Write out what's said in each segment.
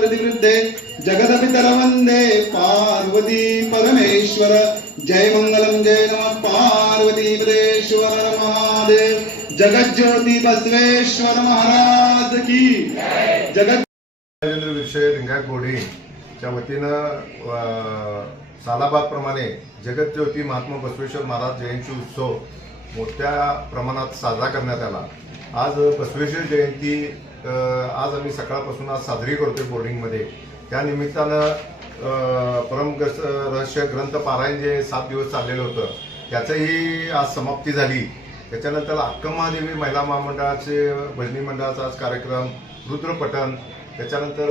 प्रतिवृद्धे जगदपितर वंदे पार्वती परमेश्वर। जय मंगलम जय नमः पार्वती परेश्वर महादेव। जगज्योती बसवेश्वर महाराज की जगत विषय लिंगायत बोर्डिंगच्या वतीनं सालाबादप्रमाणे जगज्योती महात्मा बसवेश्वर महाराज जयंती उत्सव मोठ्या प्रमाणात साजरा करण्यात आला। आज बसवेश्वर जयंती आज आम्ही सकाळपासून आज साजरी करतोय बोर्डिंगमध्ये। त्या निमित्तानं परम रहस्य ग्रंथ पारायण जे 7 दिवस चाललेलं होतं त्याचंही आज समाप्ती झाली। त्याच्यानंतर अक्कमहादेवी महिला महामंडळाचे भजनी मंडळाचा आज कार्यक्रम, रुद्रपठण, त्याच्यानंतर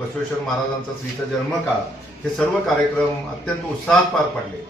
बसवेश्वर महाराजांचा श्रीचा जन्मकाळ, हे सर्व कार्यक्रम अत्यंत उत्साहात पार पडले।